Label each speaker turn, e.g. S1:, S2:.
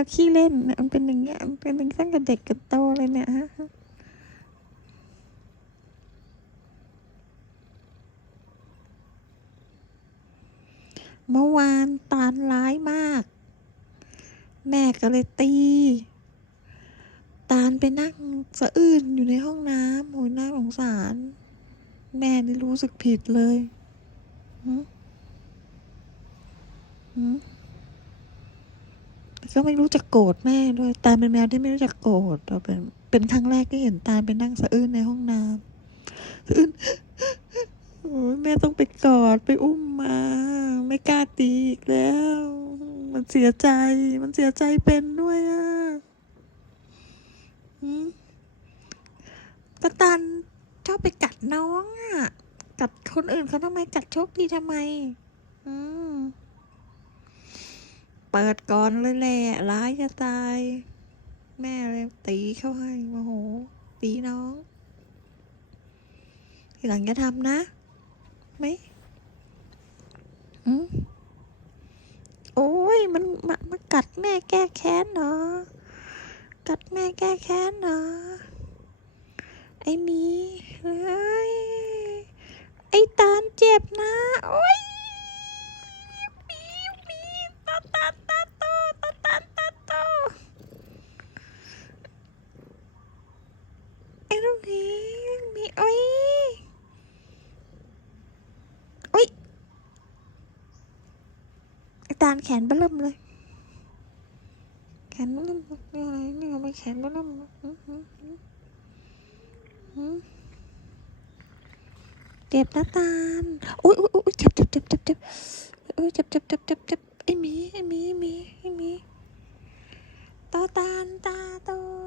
S1: วขี้เล่นเนี่ยมันเป็นอย่างเงี้ยมันเป็นตั้งแต่เด็กกับโตเลยเนี่ยฮะเมื่อวานตาลร้ายมาก แม่ก็เลยตี ตาลไปนั่งสะอื้นอยู่ในห้องน้ำโหยน่าสงสาร แม่นี่รู้สึกผิดเลย หืมหืม แต่ก็ไม่รู้จะโกรธแม่ด้วยตาลเป็นแมวที่ไม่รู้จักโกรธเราเป็นเป็นครั้งแรกที่เห็นตาลไปนั่งสะอื้นในห้องน้ำสะอื้นโอ้ยแม่ต้องไปกอดไปอุ้มมา ไม่กล้าตีอีกแล้ว มันเสียใจ มันเสียใจเป็นด้วยอะกระตันชอบไปกัดน้องอะ กัดคนอื่นเขาทำไมกัดโชคดีทำไม อืม เปิดก่อนเลยแหละร้ายจะตาย แม่เลยตีเขาให้โมโห ตีน้อง ทีหลังจะทำนะ ไหมอืมโอ้ยมันมามากัดแม่แก้แค้นเหรอกัดแม่แก้แค้นเหรอไอ้มีเฮ้ยไอ้ตาลเจ็บนะ โอ้ย ไอ้ลูกนี้มีโอ้ยโอ้ยตาลแขนบะเริ่มเลย แขนบะเริ่มนี่อะไรนี่ทำไมแขนบะเริ่มเจ็บนะตาลอุ้ยโอ้ยโอ้ยเจ็บเจ็บเจ็บเจ็บเจ็บเอ้ยเจ็บเจ็บเจ็บเจ็บเจ็บไอ้มีไอ้มีไอ้มีไอ้มีตาตาลตาโต